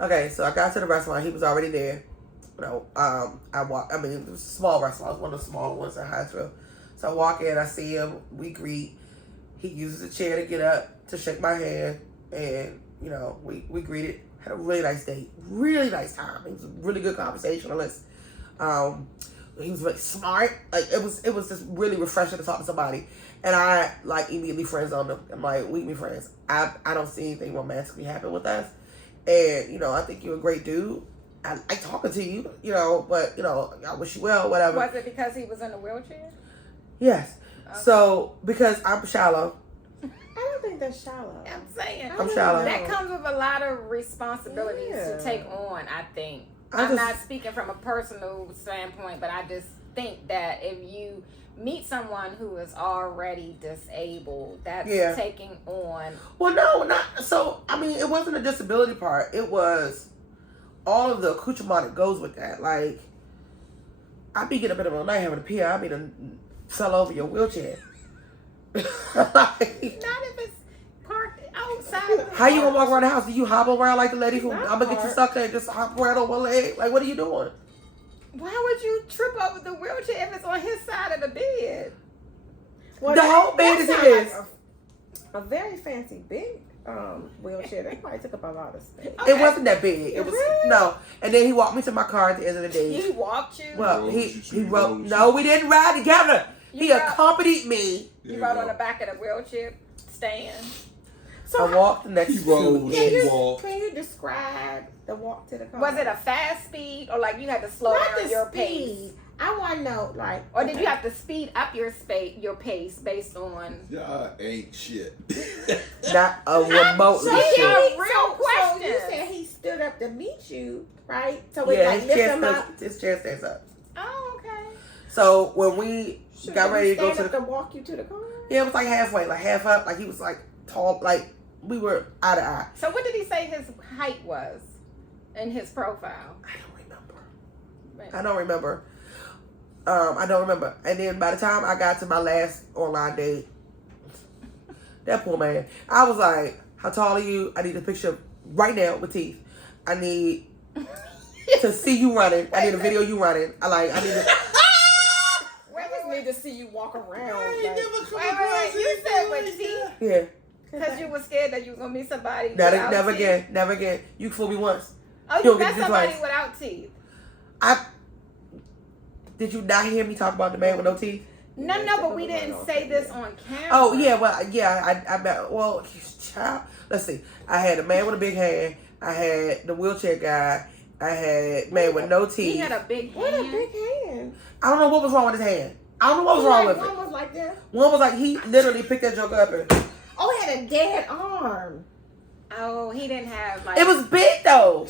Okay, so I got to the restaurant. He was already there. You know, I walk. I mean, it was a small restaurant. It was one of the small ones in Huntsville. So I walk in. I see him. We greet. He uses a chair to get up to shake my hand, and you know, we greeted. Had a really nice date. Really nice time. It was a really good conversationalist. He was really smart. Like it was just really refreshing to talk to somebody. And I like immediately friends on them. I'm like, we can be friends. I don't see anything romantically happen with us. And, you know, I think you're a great dude. I like talking to you, you know, but, you know, I wish you well, whatever. Was it because he was in a wheelchair? Yes. Okay. So, because I'm shallow. I don't think that's shallow. I'm saying. I'm shallow. That comes with a lot of responsibilities to take on, I think. I'm not speaking from a personal standpoint, but I just think that if you meet someone who is already disabled, that's taking on. Well, no, not so. I mean, it wasn't a disability part. It was all of the accoutrement that goes with that. Like, I'd be getting up in the middle of the night having a pee. I'd be to fell over your wheelchair. Like, not if it's parked outside. How you gonna walk around the house? Do you hobble around like the lady who I'm gonna get you stuck and just hop around on one leg? Like, what are you doing? Why would you trip over the wheelchair if it's on his side of the bed? Well, the whole bed is his. Like a very fancy big wheelchair. That probably took up a lot of space. Okay. It wasn't that big. It was no. And then he walked me to my car at the end of the day. He walked you? Well, he rode. No, we didn't ride together. He accompanied me. You rode on the back of the wheelchair stand. So I walked the next. Can you describe the walk to the car? Was it a fast speed or like you had to slow down your pace? I want to know, like, or did you have to speed up your pace based on? Y'all ain't shit. Not a remotely shit. Real question. So you said he stood up to meet you, right? So we like lift him up. His chair stands up. Oh, okay. So when we got ready to go to walk you to the car. Yeah, it was like halfway, like half up, like he was like tall, like we were eye to eye. So what did he say his height was in his profile? I don't remember. And then by the time I got to my last online date, that poor man, I was like, how tall are you? I need a picture right now with teeth. I need to see you running. I need a video you running. I need to... I just need to see you walk around. I ain't never come Wait, you said with teeth? Yeah. Because you were scared that you was going to meet somebody Never again. You fool me once. Oh, you met somebody without teeth? Did you not hear me talk about the man with no teeth? No, but we didn't say this on camera. Oh, yeah, I met, well, child, let's see. I had a man with a big hand. I had the wheelchair guy. I had man with no teeth. He had a big hand. What a big hand. I don't know what was wrong with his hand. I don't know what was wrong with it. One was like this. One was like, he literally picked that joke up and... Oh, he had a dead arm. Oh, he didn't have like... It was big, though.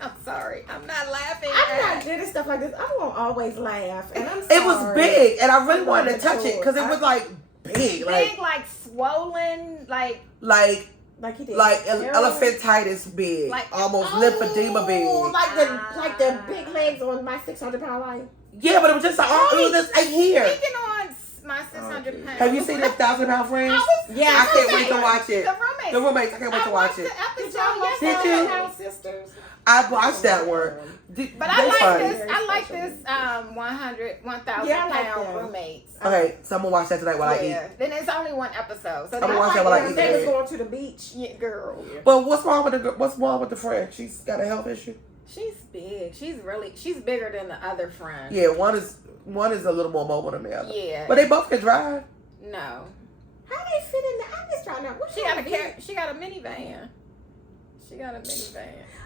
I'm sorry. I'm not laughing. I'm not good at stuff like this. I'm going to always laugh. And I'm sorry. It was big, and I really wanted to touch it because it was like big. Like swollen, like he did. Like elephantitis big. Like almost lymphedema big. Like the big legs on my 600-pound life. Yeah, but it was just like, it was just like here. Speaking on my 600 pounds. Have you seen the 1,000-pound friends? I can't wait to watch it. The roommates. I can't wait to watch it. Did you? Sisters. I watched that one. But I like this 1,000 pound roommates. Okay, so I'm gonna watch that tonight while I eat. Then it's only one episode. So I'm gonna watch that while I eat. They was going to the beach. Yeah, girl. But what's wrong with the friend? She's got a health issue. She's big. She's bigger than the other friend. Yeah, one is a little more mobile than the other. Yeah. But they both can drive. No. How they fit in there? I'm just trying to. She got a minivan.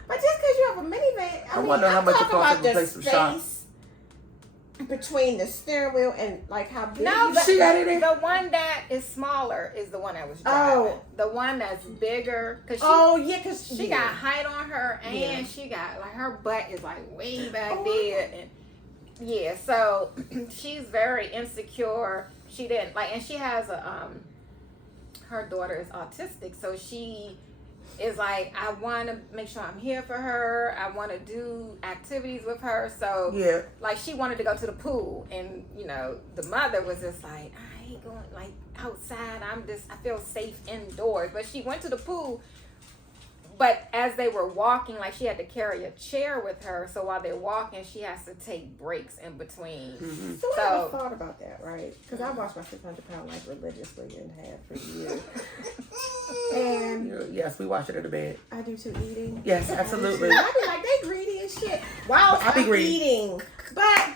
But just because you have a minivan, I wonder how much it costs to replace some shots. Between the steering wheel and like how big. No, she got it in. The one that is smaller is the one that was driving. Oh. The one that's bigger, cause she got height on her, and she got like her butt is like way back there, and so she's very insecure. She didn't like, and she has her daughter is autistic, so she is like, I want to make sure I'm here for her. I want to do activities with her. So, like, she wanted to go to the pool. And, the mother was just like, I ain't going, like, outside. I feel safe indoors. But she went to the pool. But as they were walking, like she had to carry a chair with her. So while they're walking, she has to take breaks in between. Mm-hmm. So I never thought about that, right? Because I watched my 600-pound life religiously and had for years. And yes, we watch it in the bed. I do too, eating. Yes, absolutely. I be like, they greedy as shit. While I'm eating. But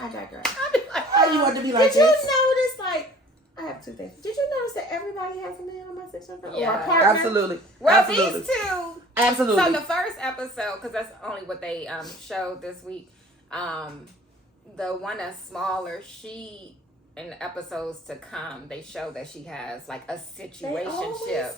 I digress. I be like, how do you want to be like this? Did this? you notice, like, I have two things. Did you notice that everybody has a man on my 600? Yeah. Or a partner? Absolutely. Well, Absolutely. these two. Absolutely. So the first episode, because that's only what they showed this week. The one that's smaller, she in the episodes to come, they show that she has like a situationship.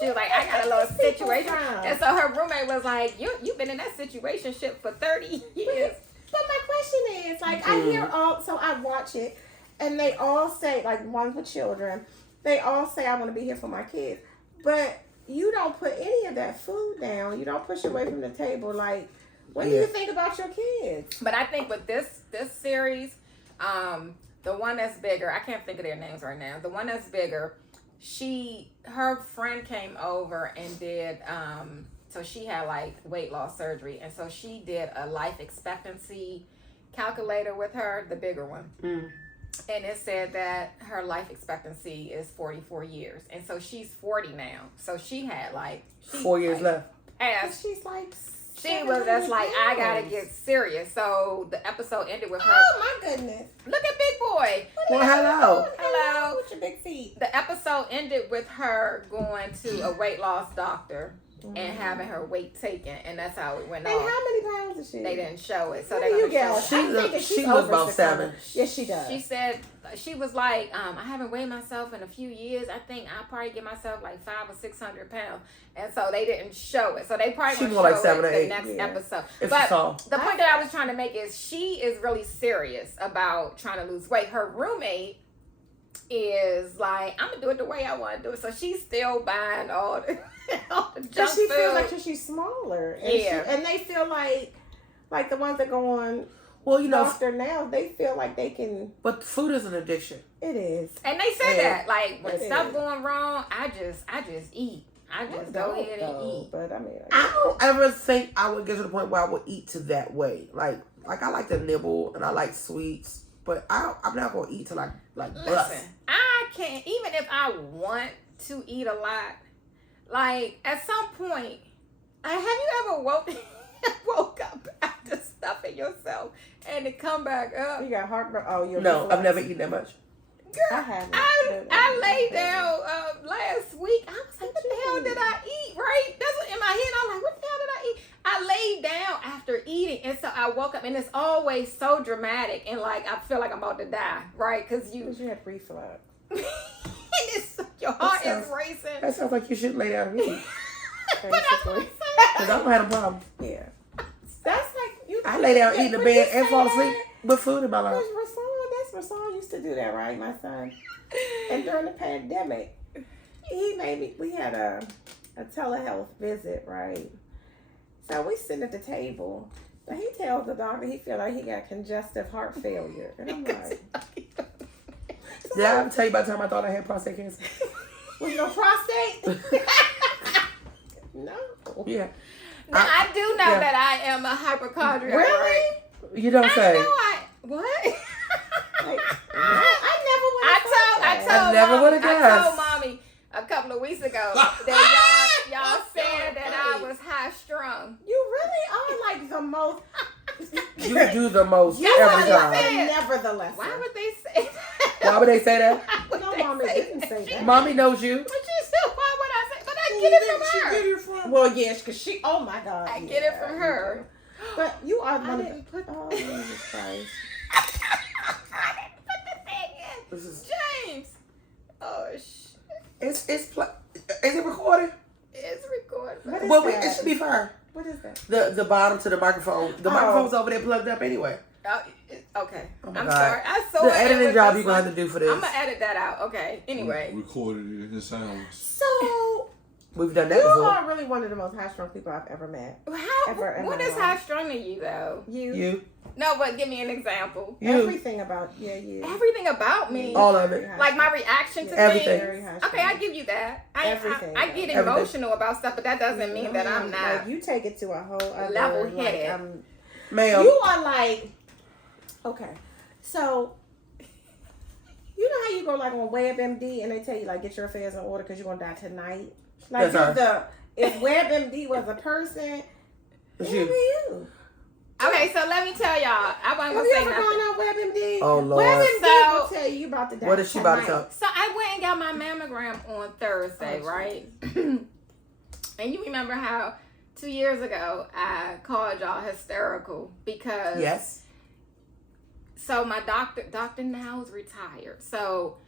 She was like, I got a little situation, and so her roommate was like, you've been in that situationship for 30 years. But my question is, like, I hear so I watch it. And they all say, like, ones with children, they all say, I want to be here for my kids. But you don't put any of that food down. You don't push away from the table. Like, what do you think about your kids? But I think with this series, the one that's bigger, I can't think of their names right now. The one that's bigger, her friend came over and did, so she had, like, weight loss surgery. And so she did a life expectancy calculator with her, the bigger one. Mm. And it said that her life expectancy is 44 years. And so she's 40 now. So she had 4 years left. She's like, she was just like, I gotta get serious. So the episode ended with her. Oh my goodness. Look at Big Boy. Well, hello. Hello. With your big feet. The episode ended with her going to a weight loss doctor and having her weight taken, and that's how it went on. And how many pounds is she? They didn't show it, so what they're do you gonna show get? She looks about 7. Yes, she does. She said she was like, I haven't weighed myself in a few years. I think I'll probably get myself like 500 or 600 pounds, and so they didn't show it. So they probably She gonna more show like 7 or it 8. the next episode. It's but tall. the point that I was trying to make is she is really serious about trying to lose weight. Her roommate is like, I'm gonna do it the way I want to do it. So she's still buying all the junk she food. feels like she's smaller. And and they feel like the ones that go on doctor now, they feel like they can. But food is an addiction. It is. And they say that, like, when stuff going wrong, I just eat. I just go ahead and eat. But I mean, I don't ever think I would get to the point where I would eat to that way. Like I like to nibble and I like sweets, but I'm not gonna eat till I bust. Listen, I can't, even if I want to eat a lot. Like, at some point, have you ever woke up after stuffing yourself and it come back up? You got heartburn. Oh, you're no, I've never eaten that much. Girl, I haven't. I laid down last week. I was like, what the hell did I eat? Right? That's what in my head. I'm like, what the hell did I eat? I laid down after eating, and so I woke up, and it's always so dramatic, and like I feel like I'm about to die, right? Because you had reflux. Your heart is racing. That sounds like you should lay down and eat. But that's what I'm saying. Because I don't have a problem. Yeah. That's like you. I lay down, eat in the bed, and fall asleep with food in my mouth. Rasul used to do that, right, my son? And during the pandemic, we had a telehealth visit, right? So we sit at the table, but he tells the doctor he feel like he got congestive heart failure. And I'm like... Did I ever tell you about the time I thought I had prostate cancer? Was your prostate? No. Yeah. Now, I do know that I am a hypochondriac. Really? Right? You don't say. What? Like, I never would have guessed. I told mommy a couple of weeks ago that y'all said that I was high strung. You really are like the most. You do the most every time. Nevertheless. Why would they say that? Why would they say that? No, mommy didn't say that. Mommy knows you. But she said, why would I say? But I get it from her. She get it from? Well, yes, because she. Oh my God. I get it from her. But you are I one of didn't the. Oh, Jesus Christ. I didn't put the thing in. This is James. Oh shit. is it recorded? It's recorded. Well, it should be fine. What is that? The bottom to the microphone. The microphone's over there plugged up anyway. Okay. Oh my I'm God. sorry. I saw the it editing with job this you're gonna one. have to do for this. I'm gonna edit that out. Okay. Anyway. Recorded it in sounds. So We've done that You before. are really one of the most high-strung people I've ever met. What is high strung to you though? You. No, but give me an example. You. Everything about you. Everything about me. All of it. Like my reaction to Everything. things. Okay, I give you that. I get Everything. emotional about stuff, but that doesn't mean that I'm not Like, you take it to a whole other level-headed. Like, Ma'am. you are like, okay, so you know how you go like on WebMD and they tell you like get your affairs in order because you're gonna die tonight. Like if WebMD was a person, It's it would be you. Okay, so let me tell y'all. I wasn't Have gonna you say ever nothing. gone on WebMD? Oh, Lord. WebMD will tell you about to die. What is she about to tell? So I went and got my mammogram on Thursday, right? And you remember how 2 years ago I called y'all hysterical because Yes. So my doctor now is retired. So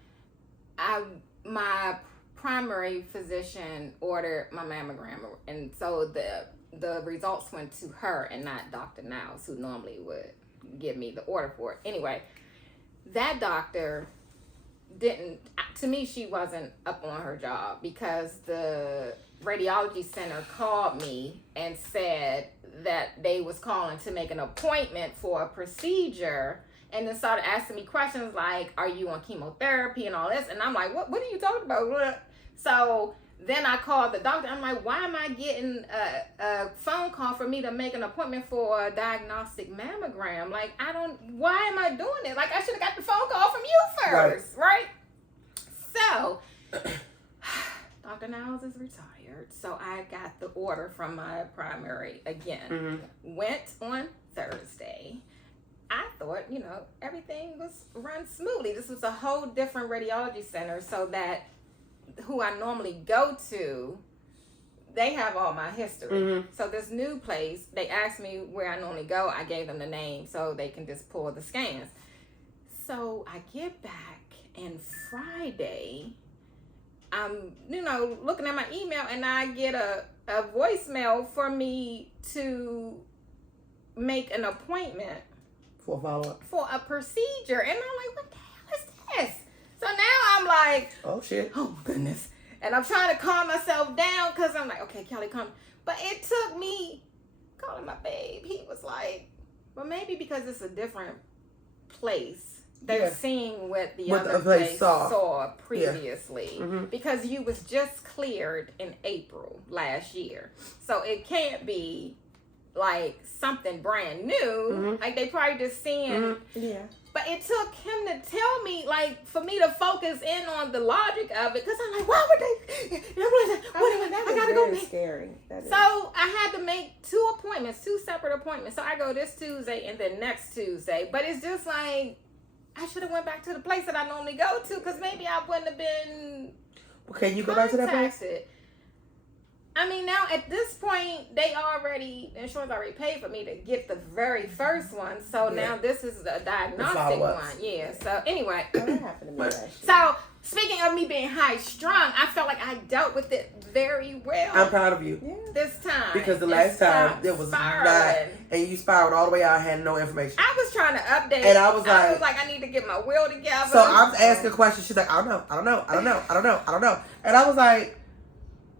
my primary physician ordered my mammogram, and so the results went to her and not Dr. Niles, who normally would give me the order for it. Anyway, that doctor didn't, to me, she wasn't up on her job because the radiology center called me and said that they was calling to make an appointment for a procedure, and then started asking me questions like, are you on chemotherapy and all this? And I'm like, what are you talking about? So then I called the doctor. I'm like, why am I getting a phone call for me to make an appointment for a diagnostic mammogram? Like, why am I doing it? Like, I should have got the phone call from you first, right? So, Dr. Niles is retired. So I got the order from my primary again. Mm-hmm. Went on Thursday. I thought, everything was run smoothly. This was a whole different radiology center, so that who I normally go to, they have all my history. Mm-hmm. So this new place, they asked me where I normally go. I gave them the name so they can just pull the scans. So I get back, and Friday, I'm, looking at my email, and I get a voicemail for me to make an appointment For a follow-up. for a procedure. And I'm like, what the hell is this? So now I'm like, oh shit, oh goodness. And I'm trying to calm myself down because I'm like, okay, Kelly, come. But it took me calling my babe. He was like, well, maybe because it's a different place. They're seeing what the other place saw previously. Yeah. Mm-hmm. Because you was just cleared in April last year. So it can't be like something brand new. Mm-hmm. Like they probably just seeing. Mm-hmm. Yeah. But it took him to tell me, like, for me to focus in on the logic of it, because I'm like, why would they? I gotta go. Scary. So I had to make two separate appointments. So I go this Tuesday and then next Tuesday. But it's just like, I should have went back to the place that I normally go to, because maybe I wouldn't have been. Well, can you go back to that place? I mean, now at this point, the insurance already paid for me to get the very first one. So now this is a diagnostic one. Yeah. So anyway. That happened to me last year. So speaking of me being high strung, I felt like I dealt with it very well. I'm proud of you. Yeah. This time. Because the last time there was not, and you spiraled all the way out, had no information. I was trying to update. And I was like, I need to get my will together. So I was asking questions. She's like, I don't know. And I was like,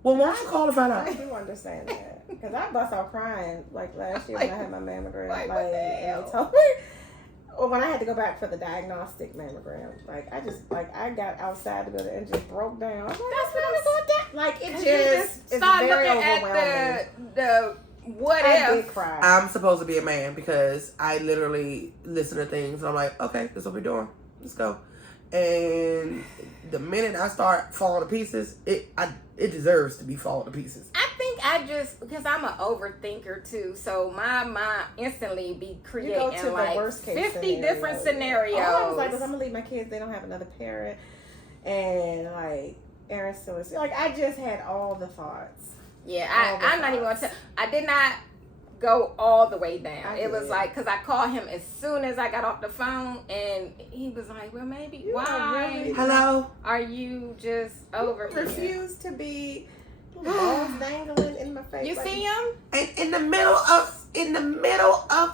well, why don't you call to find out? I do understand that. Because I bust out crying like last year when I had my mammogram. Like, And what the they hell? told me, or when I had to go back for the diagnostic mammogram, I got outside to go there and just broke down. I was like, That's what I'm going to like it You just it's start very looking overwhelming. at the what I if. did cry. I'm supposed to be a man because I literally listen to things. And I'm like, okay, this is what we're doing. Let's go. And the minute I start falling to pieces, it deserves to be falling to pieces. I think because I'm an overthinker too, so my mind instantly be creating to the like worst case 50 scenario. different scenarios. All I was like, I'm gonna leave my kids. They don't have another parent, and like Aaron still is like I just had all the thoughts. Yeah, I'm not even gonna tell. I did not go all the way down. It was did. like, because I called him as soon as I got off the phone, and he was like, well, maybe You are why really- Hello? are you just over here? Refuse to be balls dangling in my face. You like, see him? And in the middle of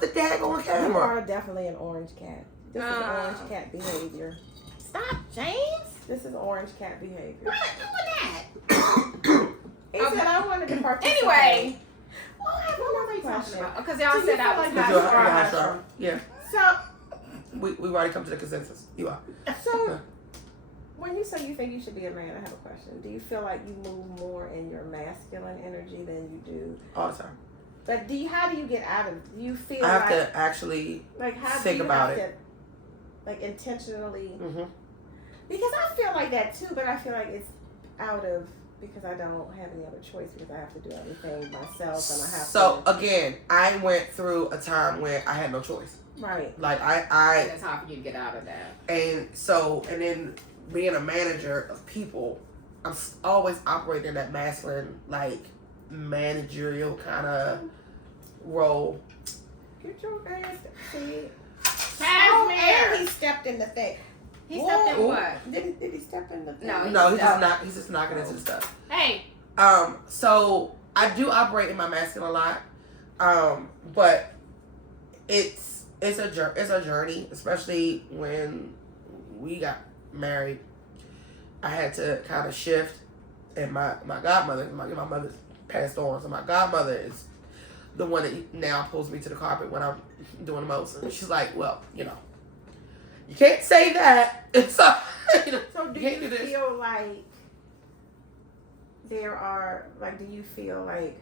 the daggone You camera. are definitely an orange cat. This is orange cat behavior. Stop, James. This is orange cat behavior. We're not doing that. He said I wanted to participate. Anyway. Well, I have another question. Because y'all said I was You're high strung. Yeah. So we've already come to the consensus. You are. So when you say you think you should be a man, I have a question. Do you feel like you move more in your masculine energy than you do All the time. But how do you get out of? Do you feel I have to actually how think about it. To, like intentionally. Mm-hmm. Because I feel like that too, but I feel like it's out of because I don't have any other choice because I have to do everything myself and I have So again, I went through a time where I had no choice. Right. Like and it's hard for you to get out of that. And then being a manager of people, I'm always operating in that masculine, like managerial kind of role. Get your ass. See. And he stepped in the thing. He stepped in what? Did he step in the thing? No, he's just knocking into stuff. Hey. So I do operate in my masculine a lot. But it's a journey, especially when we got married. I had to kind of shift, and my godmother, my mother passed on, so my godmother is the one that now pulls me to the carpet when I'm doing the most. And she's like, well, you can't say that. So, so do you feel like there are, like, do you feel like...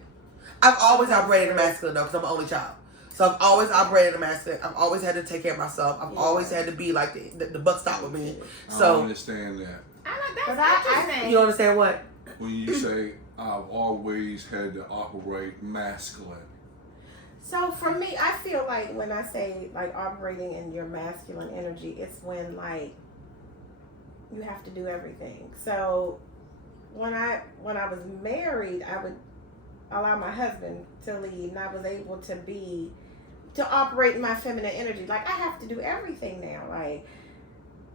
I've always operated in masculine, though, because I'm an only child. So I've always operated in masculine. I've always had to take care of myself. I've always had to be, like, the buck stop with me. I don't understand that. That's interesting. You don't understand what? When you say, I've always had to operate masculine. So for me, I feel like when I say like operating in your masculine energy, it's when like you have to do everything. So when I was married, I would allow my husband to lead, and I was able to operate in my feminine energy. Like I have to do everything now. Like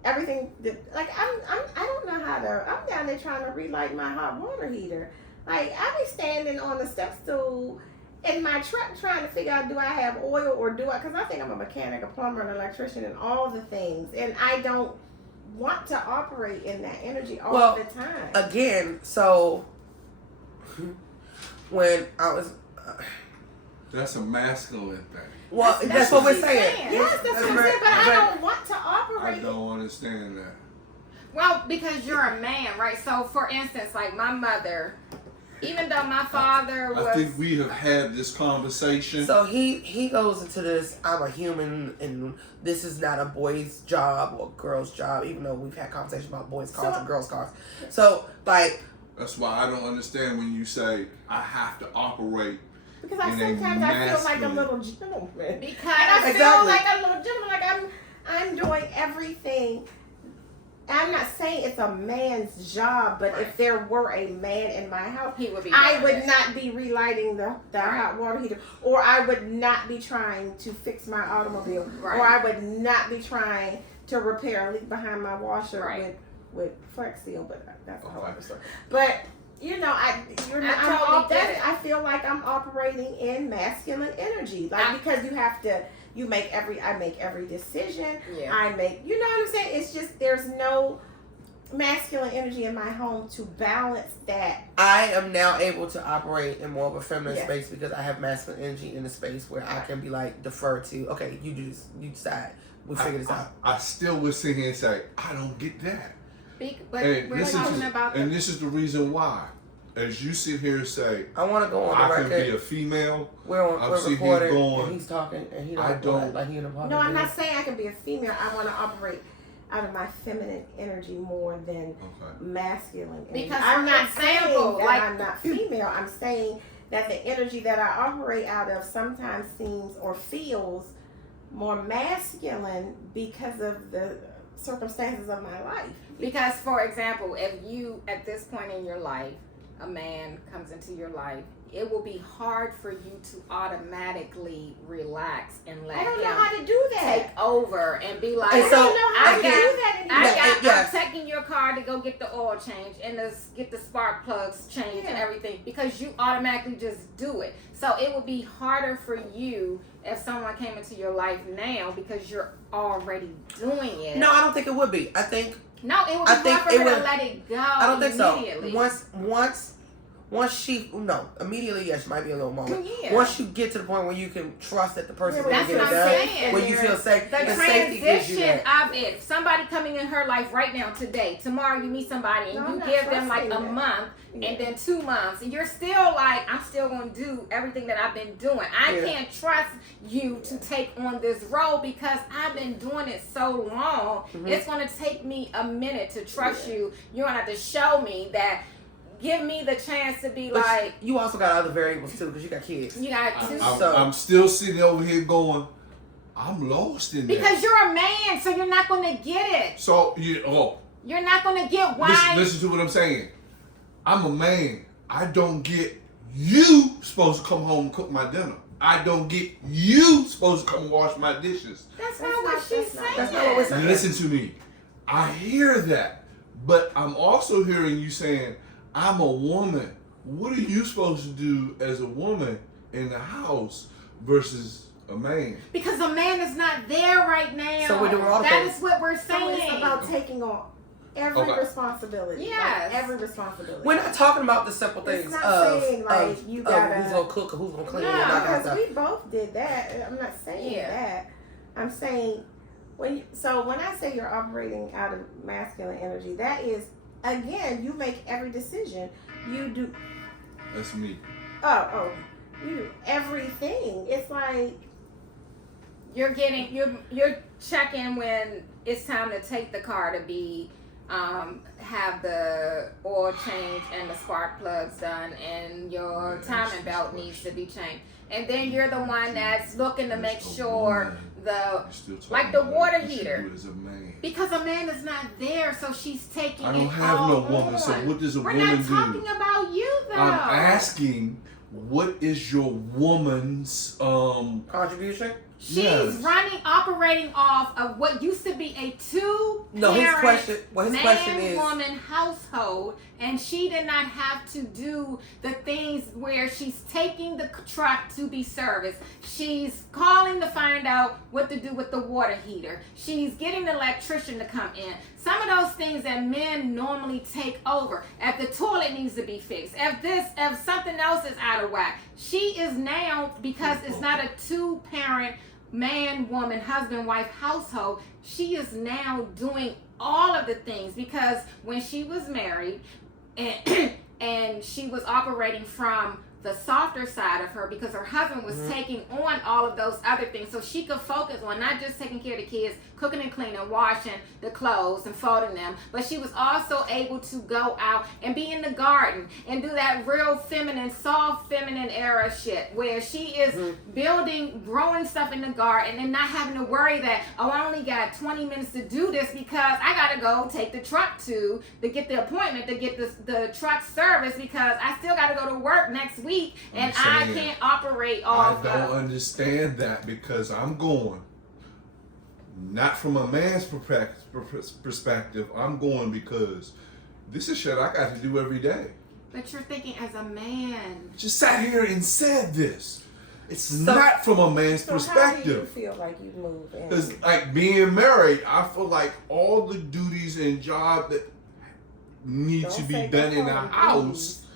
everything that, like I don't know how to. I'm down there trying to relight my hot water heater. Like I be standing on the step stool in my truck trying to figure out, do I have oil or do I, because I think I'm a mechanic, a plumber, an electrician, and all the things, and I don't want to operate in that energy all the time. Again, so when I was that's a masculine thing. Well, that's what we're saying. Yes, that's what I'm saying, but I don't want to operate. I don't understand that. Well, because you're a man, right? So, for instance, like my mother, even though my father was... I think we have had this conversation. So he goes into this, I'm a human, and this is not a boy's job or a girl's job, even though we've had conversations about boys' cars and girls' cars. So, like... That's why I don't understand when you say, I have to operate. Because sometimes I feel like a little gentleman. Because I feel like a little gentleman, like I'm doing everything. I'm not saying it's a man's job, but if there were a man in my house, he would be. I would not be relighting the hot water heater, or I would not be trying to fix my automobile, or I would not be trying to repair a leak behind my washer with Flex Seal. But that's a whole other story. But I feel like I'm operating in masculine energy, like because you have to. I make every decision. Yeah. I make, you know what I'm saying? It's just, there's no masculine energy in my home to balance that. I am now able to operate in more of a feminine space because I have masculine energy in the space where I can be like, defer to, okay, you do this, you decide, we'll figure this out. I still would sit here and say, I don't get that. But we're talking about and this is the reason why. As you sit here and say, I want to go on the record. I can be a female. We're recording, and he's talking, and he don't like he in a public. No, I'm not saying I can be a female. I want to operate out of my feminine energy more than masculine energy. Because I'm not saying that I'm not female. I'm saying that the energy that I operate out of sometimes seems or feels more masculine because of the circumstances of my life. Because, for example, if you, at this point in your life, a man comes into your life, it will be hard for you to automatically relax and let him how to do that. Take over and be like, I don't know how to do that anymore. I'm taking your car to go get the oil change and get the spark plugs changed and everything, because you automatically just do it. So it would be harder for you if someone came into your life now because you're already doing it. No, I don't think it would be. I think no, it would be hard for her to let it go. I don't think immediately. so. immediately, yes, might be a little moment. Yeah. Once you get to the point where you can trust that the person will that's get what it I'm done, saying. when you feel safe, The safety gives you transition that. of it. Somebody coming in her life right now, today, tomorrow you meet somebody and you give them like a month and then 2 months, and you're still like, I'm still going to do everything that I've been doing. I can't trust you to take on this role because I've been doing it so long. It's going to take me a minute to trust you. You're going to have to show me that. Give me the chance to be like. You also got other variables too because you got kids. You got two. I'm still sitting over here going, I'm lost in that. Because you're a man, so you're not going to get it. So, you're not going to get why. Listen to what I'm saying. I'm a man. I don't get you supposed to come home and cook my dinner. I don't get you supposed to come and wash my dishes. That's not what she's saying. That's not what we're saying. Listen to me. I hear that. But I'm also hearing you saying, I'm a woman. What are you supposed to do as a woman in the house versus a man? Because a man is not there right now. So we're doing all the That things. is what we're saying. So it's about taking on every responsibility. Yes. Like, every responsibility. We're not talking about the simple things It's not of, saying, like, you gotta, who's gonna cook or who's gonna clean. No, and that kind of because stuff. we both did that. I'm not saying that. I'm saying when I say you're operating out of masculine energy, that is, again, you make every decision. You do. That's me. You do everything. It's like You're checking when it's time to take the car to be have the oil change and the spark plugs done, and your timing belt needs to be changed. And then you're the one that's looking to make sure the water heater. Because a man is not there, so she's taking it all on. I don't have no woman, so what does a woman do? We're not talking about you, though. I'm asking, what is your woman's contribution? She's operating off of what used to be a two-parent man-woman household, and she did not have to do the things where she's taking the truck to be serviced. She's calling to find out what to do with the water heater. She's getting the electrician to come in. Some of those things that men normally take over. If the toilet needs to be fixed, if something else is out of whack, she is now, because it's not a two-parent man, woman, husband, wife household, she is now doing all of the things, because when she was married and she was operating from the softer side of her, because her husband was taking on all of those other things, so she could focus on not just taking care of the kids, cooking and cleaning, washing the clothes and folding them, but she was also able to go out and be in the garden and do that real feminine, soft feminine era shit where she is building, growing stuff in the garden and not having to worry that, I only got 20 minutes to do this because I gotta go take the truck to get the appointment to get the truck serviced, because I still gotta go to work next week and I can't operate off. I don't understand that, because I'm going not from a man's perspective. I'm going because this is shit I got to do every day. But you're thinking as a man. Just sat here and said this. It's not from a man's perspective. How do you feel like you move in? Because like being married, I feel like all the duties and job that need to be done in the house,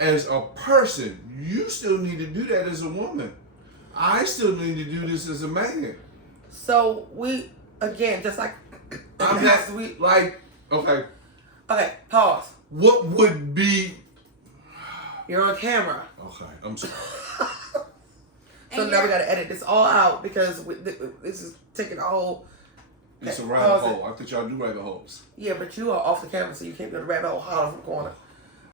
as a person, you still need to do that as a woman. I still need to do this as a man. So we, again, just like I'm last not week. okay, pause. What would be? You're on camera. Okay, I'm sorry. So now we gotta edit this all out because this is taking a whole. It's a rabbit hole. I thought y'all do rabbit holes. Yeah, but you are off the camera, so you can't go to rabbit hole holler from the corner.